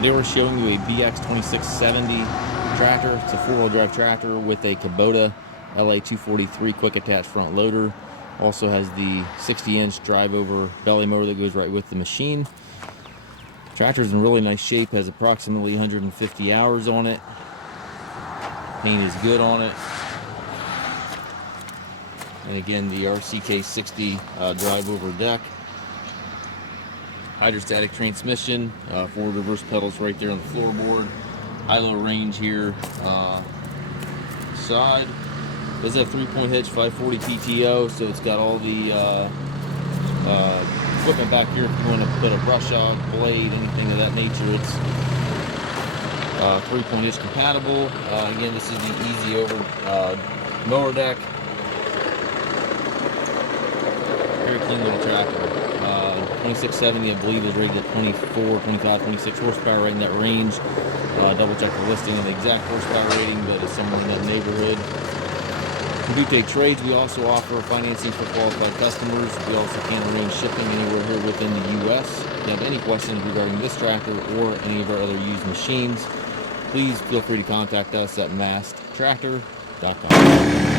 Today we're showing you a BX2670 tractor. It's a four-wheel drive tractor with a Kubota LA243 quick attach front loader. Also has the 60-inch drive-over belly motor that goes right with the machine. Tractor's in really nice shape, has approximately 150 hours on it. Paint is good on it. And again, the RCK60 drive-over deck. Hydrostatic transmission, forward reverse pedals right there on the floorboard. High-low range here. Side does have 3-point hitch, 540 PTO, so it's got all the equipment back here. If you want to put a brush hog, blade, anything of that nature, it's 3-point hitch compatible. Again, this is the easy over mower deck. Very clean little tractor. 2670, I believe, is rated at 24, 25, 26 horsepower, right in that range. Double check the listing and the exact horsepower rating, but it's somewhere in that neighborhood. We do take trades. We also offer financing for qualified customers. We also can arrange shipping anywhere here within the U.S. If you have any questions regarding this tractor or any of our other used machines, please feel free to contact us at masttractor.com.